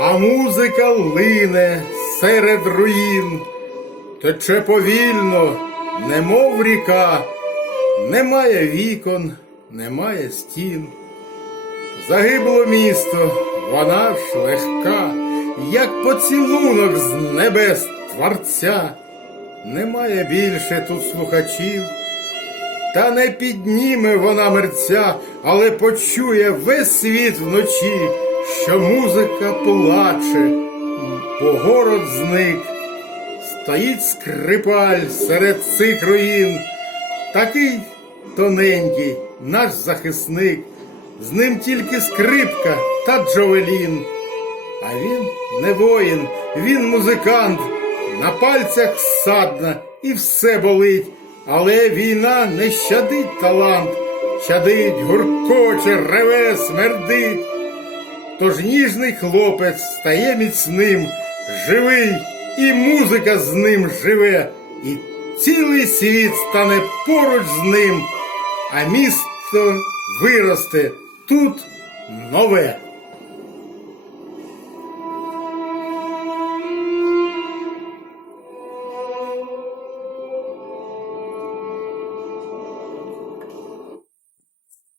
а музика лине серед руїн, тече повільно, немов ріка, немає вікон, немає стін. Загибло місто, вона ж легка, як поцілунок з небес Творця. Немає більше тут слухачів, та не підніме вона мерця, але почує весь світ вночі, що музика плаче, бо город зник. Стоїть скрипаль серед цих руїн, такий тоненький наш захисник, з ним тільки скрипка та джовелін. А він не воїн, він музикант, на пальцях садна і все болить, але війна не щадить талант, щадить, гуркоче, реве, смердить. Тож ніжний хлопець стає міцним, живий, і музика з ним живе, і цілий світ стане поруч з ним, а місто виросте тут нове.